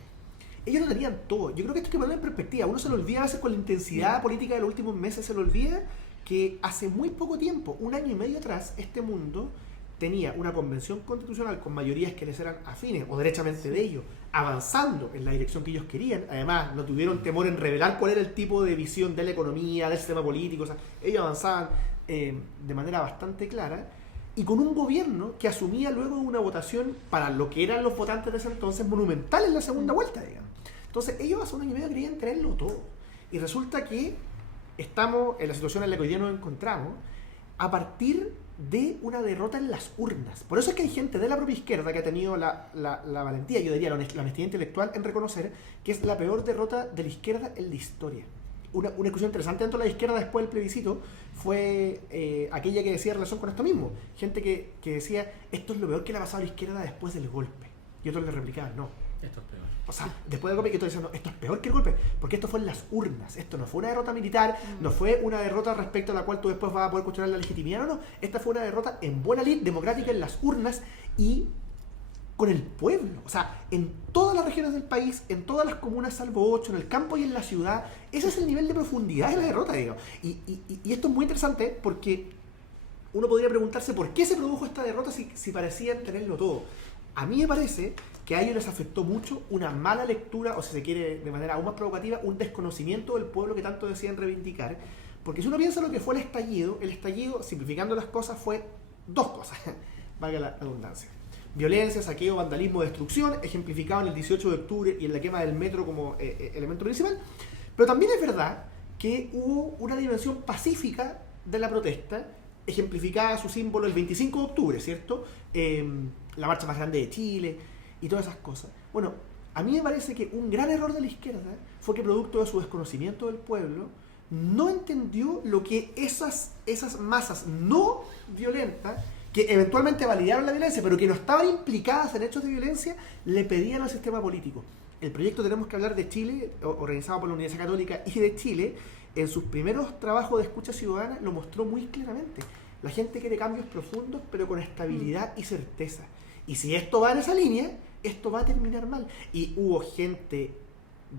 Ellos lo tenían todo. Yo creo que esto hay que ponerlo en perspectiva. Uno se lo olvida a veces con la intensidad política de los últimos meses, se lo olvida que hace muy poco tiempo, 1 año y medio atrás, este mundo tenía una convención constitucional con mayorías que les eran afines o derechamente de ellos, avanzando en la dirección que ellos querían. Además, no tuvieron temor en revelar cuál era el tipo de visión de la economía, del sistema político. O sea, ellos avanzaban de manera bastante clara, y con un gobierno que asumía luego una votación para lo que eran los votantes de ese entonces monumental en la segunda vuelta, digamos. Entonces, ellos hace 1 año y medio querían tenerlo todo. Y resulta que estamos en la situación en la que hoy día nos encontramos a partir de una derrota en las urnas. Por eso es que hay gente de la propia izquierda que ha tenido la valentía, yo diría la honestidad intelectual, en reconocer que es la peor derrota de la izquierda en la historia. Una discusión interesante dentro de la izquierda después del plebiscito fue aquella que decía en relación con esto mismo. Gente que decía, esto es lo peor que le ha pasado a la izquierda después del golpe. Y otros le replicaban, no. Esto es peor. O sea, después del golpe, que todos decían, no, esto es peor que el golpe, porque esto fue en las urnas. Esto no fue una derrota militar, no fue una derrota respecto a la cual tú después vas a poder cuestionar la legitimidad, no. Esta fue una derrota en buena lid, democrática, en las urnas y con el pueblo. O sea, en todas las regiones del país, en todas las comunas salvo 8, en el campo y en la ciudad. Ese es el nivel de profundidad de la derrota, digo. Y esto es muy interesante porque uno podría preguntarse por qué se produjo esta derrota si parecían tenerlo todo. A mí me parece que a ellos les afectó mucho una mala lectura, o si se quiere de manera aún más provocativa, un desconocimiento del pueblo que tanto decían reivindicar. Porque si uno piensa lo que fue el estallido, simplificando las cosas, fue 2 cosas, valga la redundancia. Violencia, saqueo, vandalismo, destrucción, ejemplificado en el 18 de octubre y en la quema del metro como elemento principal. Pero también es verdad que hubo una dimensión pacífica de la protesta, ejemplificada su símbolo el 25 de octubre, ¿cierto? La marcha más grande de Chile y todas esas cosas. Bueno, a mí me parece que un gran error de la izquierda fue que, producto de su desconocimiento del pueblo, no entendió lo que esas masas no violentas, que eventualmente validaron la violencia, pero que no estaban implicadas en hechos de violencia, le pedían al sistema político. El proyecto Tenemos que Hablar de Chile, organizado por la Universidad Católica y de Chile, en sus primeros trabajos de escucha ciudadana, lo mostró muy claramente. La gente quiere cambios profundos, pero con estabilidad y certeza. Y si esto va en esa línea, esto va a terminar mal. Y hubo gente,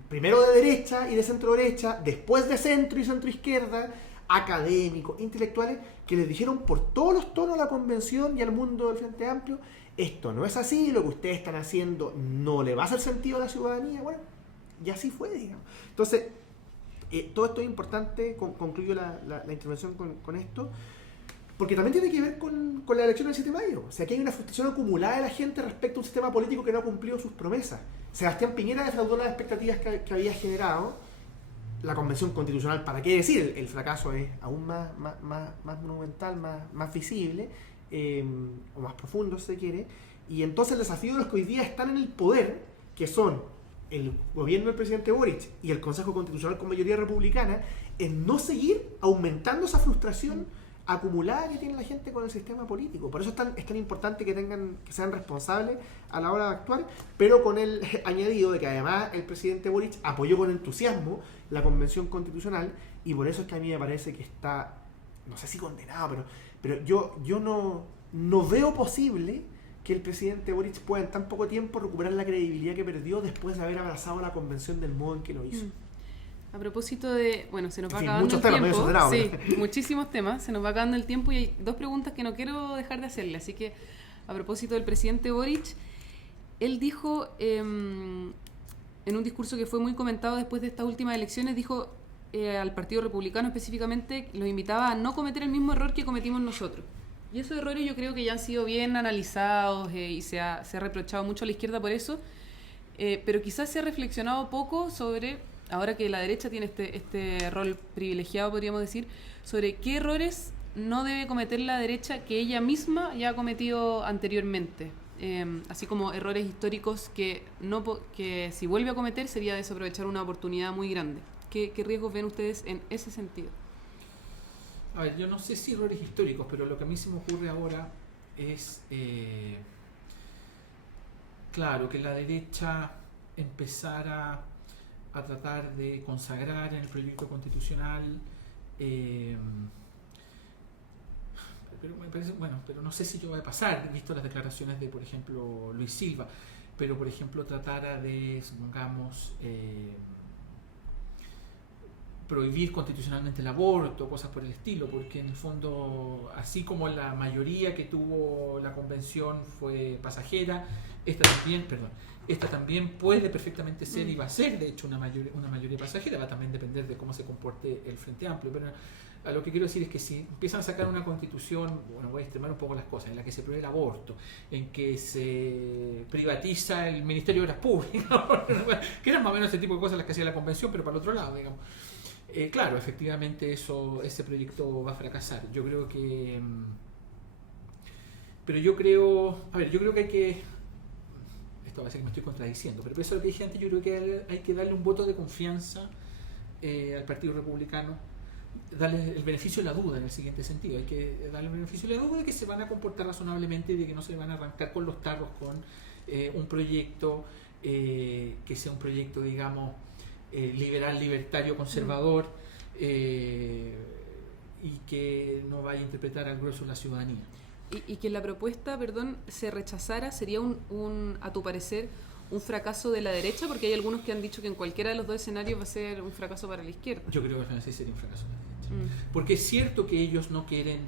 primero de derecha y de centro derecha, después de centro y centro izquierda, académicos, intelectuales, que les dijeron por todos los tonos a la convención y al mundo del Frente Amplio, esto no es así, lo que ustedes están haciendo no le va a hacer sentido a la ciudadanía. Bueno, y así fue, digamos. Entonces, todo esto es importante, concluyo la intervención con esto, porque también tiene que ver con la elección del 7 de mayo. O sea, que hay una frustración acumulada de la gente respecto a un sistema político que no ha cumplido sus promesas. Sebastián Piñera defraudó las expectativas que había generado la Convención Constitucional, ¿para qué decir? El fracaso es aún más monumental, más visible, o más profundo si se quiere. Y entonces el desafío de los que hoy día están en el poder, que son el gobierno del presidente Boric y el Consejo Constitucional con mayoría republicana, es no seguir aumentando esa frustración acumulada que tiene la gente con el sistema político. Por eso es tan importante que sean responsables a la hora de actuar, pero con el añadido de que además el presidente Boric apoyó con entusiasmo la Convención Constitucional, y por eso es que a mí me parece que está, no sé si condenado, pero yo no veo posible que el presidente Boric pueda en tan poco tiempo recuperar la credibilidad que perdió después de haber abrazado la Convención del modo en que lo hizo. A propósito de... Bueno, se nos va acabando muchos el temas, tiempo. Sí, muchísimos temas. Se nos va acabando el tiempo y hay dos preguntas que no quiero dejar de hacerle. Así que, a propósito del presidente Boric, él dijo, en un discurso que fue muy comentado después de estas últimas elecciones, dijo al Partido Republicano específicamente, los invitaba a no cometer el mismo error que cometimos nosotros. Y esos errores yo creo que ya han sido bien analizados y se ha reprochado mucho a la izquierda por eso, pero quizás se ha reflexionado poco sobre... ahora que la derecha tiene este rol privilegiado, podríamos decir, sobre qué errores no debe cometer la derecha que ella misma ya ha cometido anteriormente. Así como errores históricos que si vuelve a cometer sería desaprovechar una oportunidad muy grande. ¿Qué riesgos ven ustedes en ese sentido? A ver, yo no sé si errores históricos, pero lo que a mí se me ocurre ahora es, claro, que la derecha empezara a tratar de consagrar en el proyecto constitucional, pero me parece, pero no sé si yo va a pasar, visto las declaraciones de, por ejemplo, Luis Silva, pero por ejemplo tratara de, supongamos, prohibir constitucionalmente el aborto, cosas por el estilo, porque en el fondo, así como la mayoría que tuvo la convención fue pasajera, esta también puede perfectamente ser y va a ser de hecho una mayoría pasajera, va a también depender de cómo se comporte el Frente Amplio, pero a lo que quiero decir es que si empiezan a sacar una constitución, voy a extremar un poco las cosas, en la que se prohíbe el aborto, en que se privatiza el Ministerio de Obras Públicas, que eran más o menos ese tipo de cosas las que hacía la convención, pero para el otro lado, digamos. Claro, efectivamente ese proyecto va a fracasar. Yo creo que... yo creo que hay que... Esto va a ser que me estoy contradiciendo, pero eso es lo que dije antes, yo creo que hay que darle un voto de confianza al Partido Republicano, darle el beneficio de la duda en el siguiente sentido. Hay que darle el beneficio de la duda de que se van a comportar razonablemente y de que no se van a arrancar con los tarros con un proyecto que sea un proyecto, digamos, liberal, libertario, conservador, y que no vaya a interpretar al grueso de la ciudadanía. Y que la propuesta, se rechazara, sería a tu parecer, un fracaso de la derecha, porque hay algunos que han dicho que en cualquiera de los dos escenarios va a ser un fracaso para la izquierda. Yo creo que sí sería un fracaso de la derecha. Porque es cierto que ellos no quieren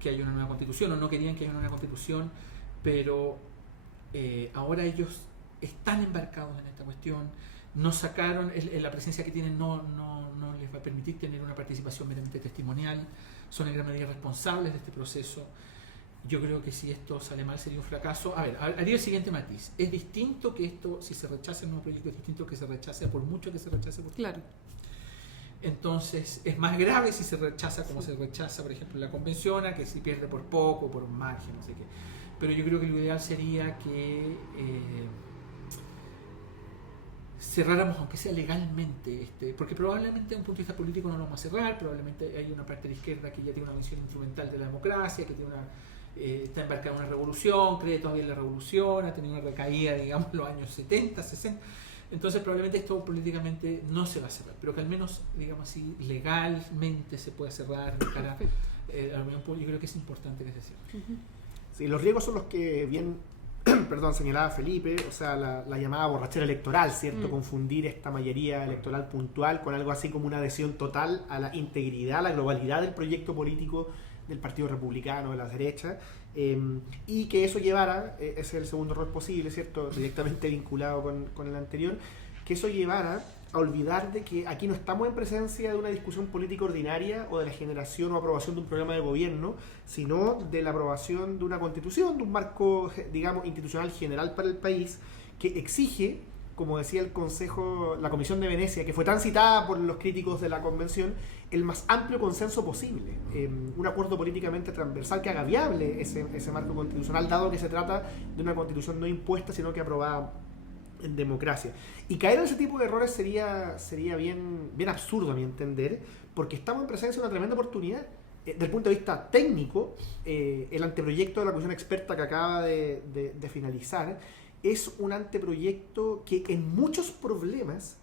que haya una nueva constitución, o no querían que haya una nueva constitución, pero ahora ellos están embarcados en esta cuestión, no sacaron, la presencia que tienen no les va a permitir tener una participación meramente testimonial, son en gran medida responsables de este proceso. Yo creo que si esto sale mal sería un fracaso. A ver, haría el siguiente matiz. Es distinto que esto, si se rechaza el nuevo proyecto, es distinto que se rechace por mucho que se rechace por... Claro. Entonces, es más grave si se rechaza como se rechaza, por ejemplo, la convención, a que si pierde por poco, por un margen, no sé qué. Pero yo creo que lo ideal sería que cerráramos, aunque sea legalmente, porque probablemente desde un punto de vista político no lo vamos a cerrar, probablemente hay una parte de la izquierda que ya tiene una visión instrumental de la democracia, que tiene está embarcada en una revolución, cree todavía en la revolución, ha tenido una recaída, digamos, en los años 70, 60, entonces probablemente esto políticamente no se va a cerrar, pero que al menos, digamos así, legalmente se pueda cerrar de cara a la opinión pública. Yo creo que es importante que se cierre. Sí, los riesgos son los que bien señalaba Felipe, o sea, la llamada borrachera electoral, ¿cierto? Confundir esta mayoría electoral puntual con algo así como una adhesión total a la integridad, a la globalidad del proyecto político del Partido Republicano, de la derecha, y que eso llevara, ese es el segundo error posible, ¿cierto? Directamente vinculado con el anterior, que eso llevara a olvidar de que aquí no estamos en presencia de una discusión política ordinaria o de la generación o aprobación de un programa de gobierno, sino de la aprobación de una constitución, de un marco, digamos, institucional general para el país, que exige como decía el Consejo, la Comisión de Venecia, que fue tan citada por los críticos de la Convención, el más amplio consenso posible, un acuerdo políticamente transversal que haga viable ese marco constitucional, dado que se trata de una constitución no impuesta, sino que aprobada en democracia. Y caer en ese tipo de errores sería bien absurdo, a mi entender, porque estamos en presencia de una tremenda oportunidad. Desde el punto de vista técnico, el anteproyecto de la comisión experta que acaba de finalizar es un anteproyecto que en muchos problemas,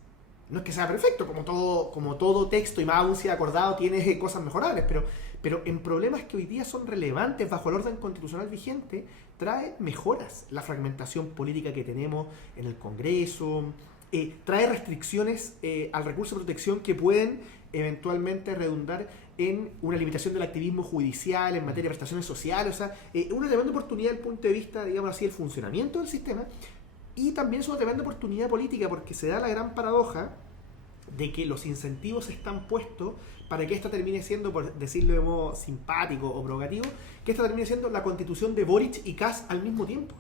no es que sea perfecto, como todo texto, y más aún si acordado tiene cosas mejorables, pero en problemas que hoy día son relevantes bajo el orden constitucional vigente, trae mejoras. La fragmentación política que tenemos en el Congreso, trae restricciones al recurso de protección que pueden eventualmente redundar en una limitación del activismo judicial en materia de prestaciones sociales. O sea, una tremenda oportunidad desde el punto de vista, digamos así, del funcionamiento del sistema, y también es una tremenda oportunidad política porque se da la gran paradoja de que los incentivos están puestos para que esta termine siendo, por decirlo de modo simpático o provocativo, que esta termine siendo la constitución de Boric y Kast al mismo tiempo.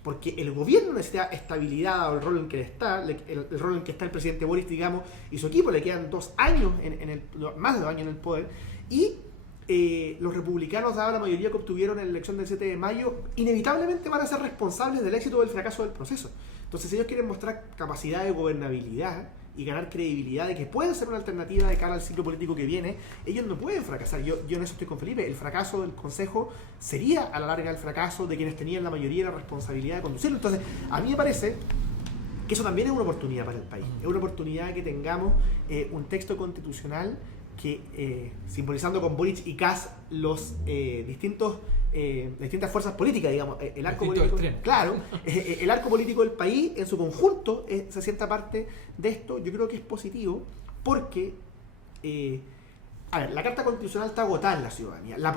Porque el gobierno necesita estabilidad, o el rol en que está, el rol en que está el presidente Boric, digamos, y su equipo, le quedan 2 años, más de 2 años en el poder, y los republicanos, dada la mayoría que obtuvieron en la elección del 7 de mayo, inevitablemente van a ser responsables del éxito o del fracaso del proceso. Entonces, ellos quieren mostrar capacidad de gobernabilidad y ganar credibilidad de que pueden ser una alternativa de cara al ciclo político que viene. Ellos no pueden fracasar. Yo en eso estoy con Felipe. El fracaso del Consejo sería a la larga el fracaso de quienes tenían la mayoría de la responsabilidad de conducirlo. Entonces, a mí me parece que eso también es una oportunidad para el país. Es una oportunidad que tengamos un texto constitucional que, simbolizando con Boric y Kast los distintas fuerzas políticas, digamos, el arco político, claro, el arco político del país en su conjunto se sienta parte de esto. Yo creo que es positivo porque la Carta Constitucional está agotada en la ciudadanía. La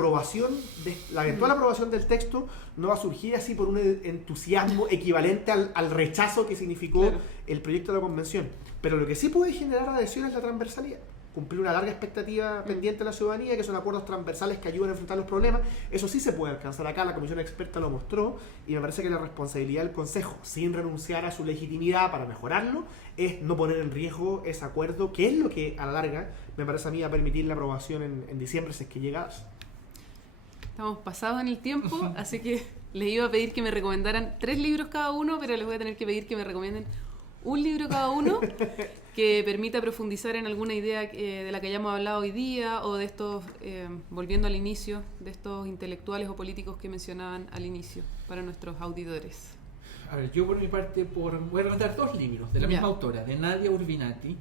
eventual aprobación del texto no va a surgir así por un entusiasmo equivalente al rechazo que significó el proyecto de la Convención. Pero lo que sí puede generar adhesión es la transversalidad. Cumplir una larga expectativa pendiente de la ciudadanía, que son acuerdos transversales que ayudan a enfrentar los problemas. Eso sí se puede alcanzar acá, la comisión experta lo mostró, y me parece que la responsabilidad del Consejo, sin renunciar a su legitimidad para mejorarlo, es no poner en riesgo ese acuerdo, que es lo que a la larga me parece a mí va a permitir la aprobación en diciembre, si es que llega. Estamos pasados en el tiempo, así que les iba a pedir que me recomendaran 3 libros cada uno, pero les voy a tener que pedir que me recomienden un libro cada uno que permita profundizar en alguna idea de la que hayamos hablado hoy día, o de estos, volviendo al inicio, de estos intelectuales o políticos que mencionaban al inicio, para nuestros auditores. A ver, yo por mi parte voy a recomendar 2 libros de la misma autora, de Nadia Urbinati.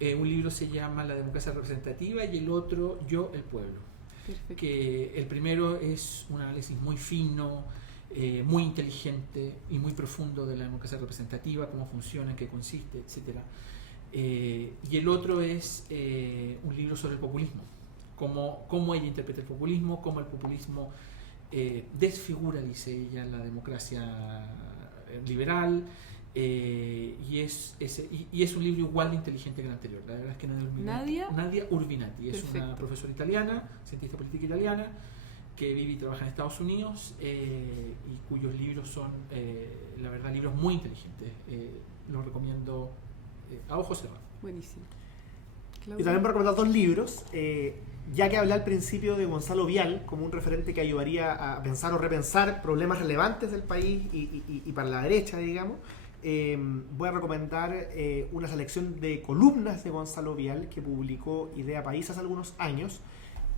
Un libro se llama La democracia representativa y el otro Yo, el pueblo. Perfecto. Que el primero es un análisis muy fino, muy inteligente y muy profundo de la democracia representativa, cómo funciona, en qué consiste, etc. Y el otro es un libro sobre el populismo, cómo ella interpreta el populismo, cómo el populismo desfigura, dice ella, la democracia liberal, y es un libro igual de inteligente que el anterior. La verdad es que Nadia Urbinati es una profesora italiana, cientista política italiana, que vive y trabaja en Estados Unidos, y cuyos libros son, la verdad, libros muy inteligentes. Los recomiendo a ojos cerrados. Buenísimo. Y también voy a recomendar 2 libros, ya que hablé al principio de Gonzalo Vial como un referente que ayudaría a pensar o repensar problemas relevantes del país y para la derecha, digamos. Voy a recomendar una selección de columnas de Gonzalo Vial que publicó Idea País hace algunos años,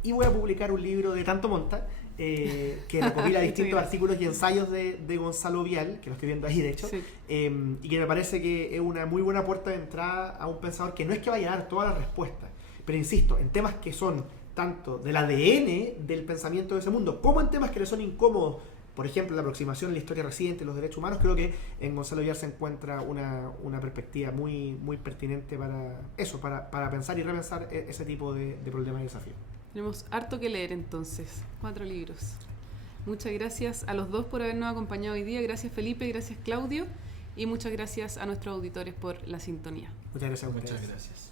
y voy a publicar un libro de Tanto Monta que recopila distintos artículos y ensayos de Gonzalo Vial, que lo estoy viendo ahí de hecho, y que me parece que es una muy buena puerta de entrada a un pensador que no es que vaya a dar todas las respuestas, pero insisto, en temas que son tanto del ADN del pensamiento de ese mundo, como en temas que le son incómodos, por ejemplo, la aproximación a la historia reciente, los derechos humanos. Creo que en Gonzalo Vial se encuentra una perspectiva muy, muy pertinente para eso, para pensar y repensar ese tipo de problemas y desafíos. Tenemos harto que leer entonces, 4 libros. Muchas gracias a los 2 por habernos acompañado hoy día. Gracias Felipe, gracias Claudio, y muchas gracias a nuestros auditores por la sintonía. Muchas gracias. Muchas gracias.